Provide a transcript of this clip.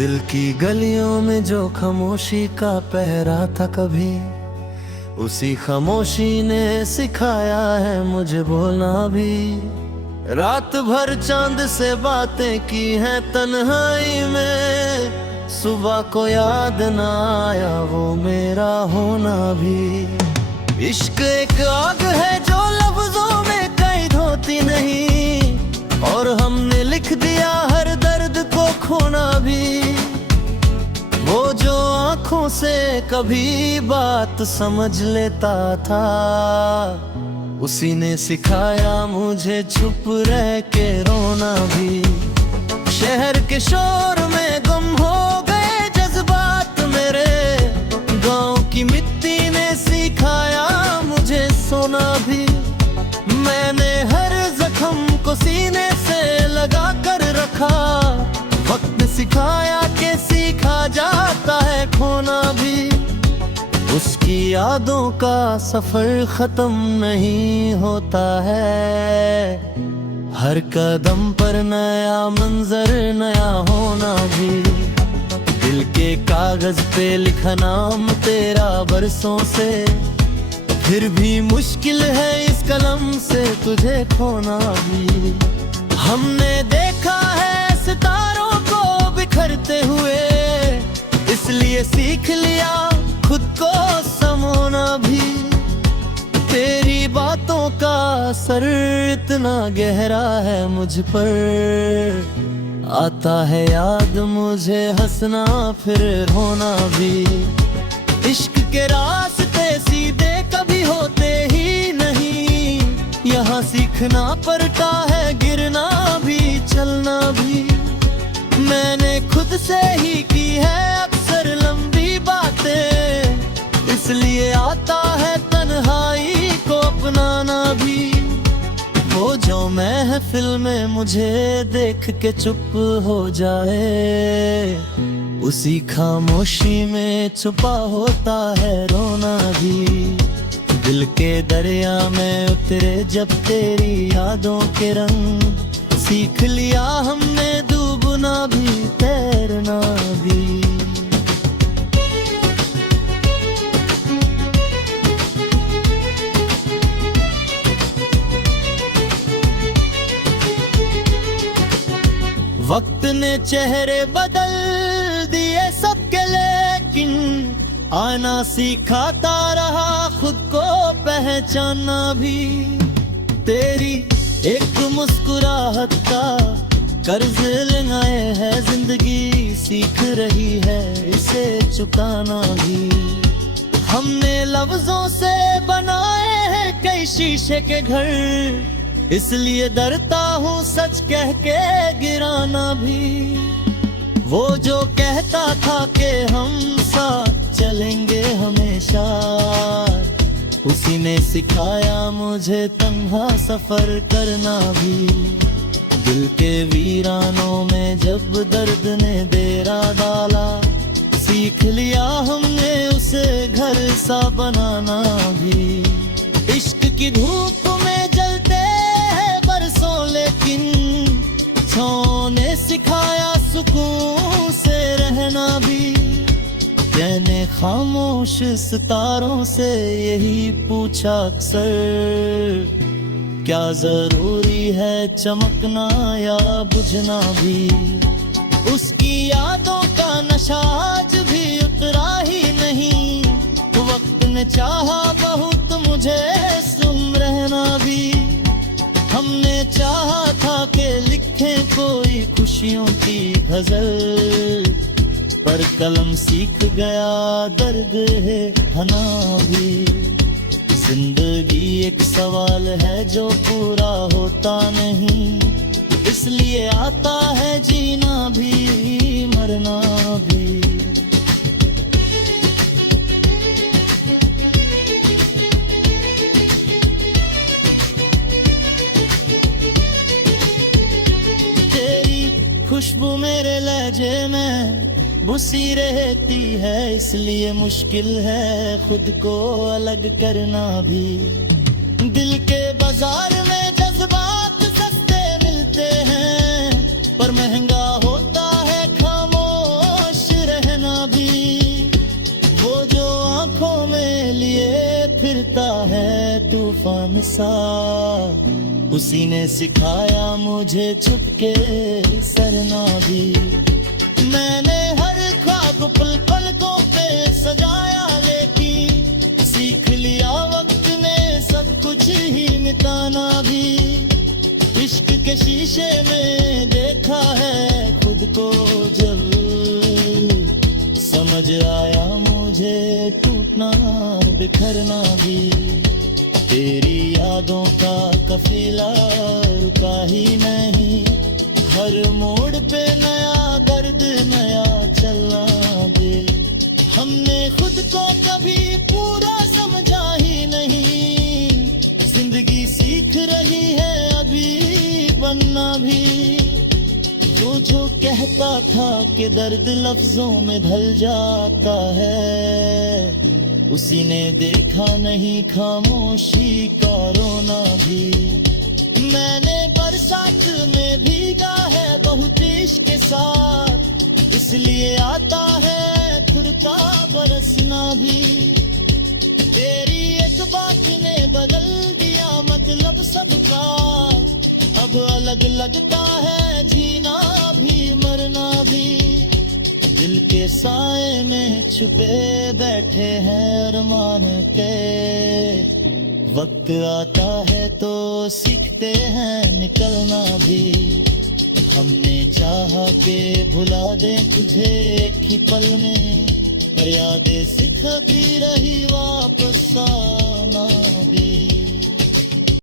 दिल की गलियों में जो खामोशी का पहरा था कभी, उसी खामोशी ने सिखाया है मुझे बोलना भी। रात भर चांद से बातें की हैं तन्हाई में, सुबह को याद ना आया वो मेरा होना भी। इश्क एक आग है जो लफ्जों में कैद होती नहीं, और हमने लिख दिया हर दर्द को खोना भी। वो जो आंखों से कभी बात समझ लेता था, उसी ने सिखाया मुझे चुप रह के रोना भी। शहर के शोर में गुम हो गए जज्बात मेरे, गांव की मिट्टी ने सिखाया मुझे सोना भी। मैंने हर जख्म को सीने से लगा कर रखा, वक्त ने सिखाया कि सीखा जाता है खोना भी। उसकी यादों का सफर खत्म नहीं होता है, हर कदम पर नया मंजर नया होना भी। दिल के कागज पे लिखा नाम तेरा बरसों से, फिर भी मुश्किल है इस कलम से तुझे खोना भी। हमने देखा है सितारों को बिखरते हुए, इसलिए सीख लिया खुद को समोना भी। तेरी बातों का असर इतना गहरा है मुझ पर, आता है याद मुझे हंसना फिर रोना भी। इश्क के रास्ते सीधे कभी होते ही नहीं, यहाँ सीखना पड़ता है गिरना भी चलना भी। मैंने खुद से ही की है अक्सर लंबी बातें, इसलिए आता है तन्हाई को अपनाना भी। वो जो महफिल में मुझे देख के चुप हो जाए, उसी खामोशी में छुपा होता है रोना भी। दिल के दरिया में उतरे जब तेरी यादों के रंग, सीख लिया हमने डूबना भी तैरना भी। वक्त ने चेहरे बदल दिए सबके, लेकिन आना सिखाता रहा खुद को पहचानना भी। तेरी एक मुस्कुराहट का कर्ज लगाए है जिंदगी, सीख रही है इसे चुकाना भी। हमने लफ्जों से बनाए हैं कई शीशे के घर, इसलिए डरता हूँ सच कह के गिराना भी। वो जो कहता था कि हम साथ चलेंगे हमेशा, उसी ने सिखाया मुझे तन्हा सफर करना भी। दिल के वीरानों में जब दर्द ने डेरा डाला, सीख लिया हमने उसे घर सा बनाना भी। इश्क की धूप में जलते हैं बरसों, लेकिन छाँव ने सिखाया सुकून से रहना भी। मैंने खामोश सितारों से यही पूछा अक्सर, क्या जरूरी है चमकना या बुझना भी। उसकी यादों का नशा आज भी उतरा ही नहीं, वक्त ने चाहा बहुत मुझे सुन रहना भी। हमने चाहा था कि लिखें कोई खुशियों की गजल, पर कलम सीख गया दर्द है हना भी। जिंदगी एक सवाल है जो पूरा होता नहीं, इसलिए आता है जीना भी मरना भी। तेरी खुशबू मेरे लहजे में बुसी रहती है, इसलिए मुश्किल है खुद को अलग करना भी। दिल के बाजार में जज्बात सस्ते मिलते हैं, पर महंगा होता है खामोश आंखों में लिए फिरता है तूफान सा, उसी ने सिखाया मुझे चुपके सरना भी। मैंने हर ख्वाब पल पलकों पे सजाया, लेकिन सीख लिया वक्त ने सब कुछ ही मिटाना भी। इश्क के शीशे में देखा है खुद को जब, समझ आया मुझे टूटना बिखरना भी। तेरी यादों का कफिला रुका ही नहीं, हर मोड़ पे नया दर्द नया चलना दे। हमने खुद को कभी पूरा समझा ही नहीं, जिंदगी सीख रही है अभी बनना भी। वो जो कहता था कि दर्द लफ्जों में ढल जाता है, उसी ने देखा नहीं खामोशी का रोना भी। मैंने बरसात में भीगा है बहुत इश्क के साथ, इसलिए आता है खुद का बरसना भी। तेरी एक बात ने बदल दिया मतलब सबका, अब अलग लगता है जीना भी मरना भी। दिल के साए में छुपे बैठे हैं अरमान के, वक्त आता है तो सीखते हैं निकलना भी। हमने चाहा के भुला दे तुझे एक ही पल में, पर यादें सिखाती रही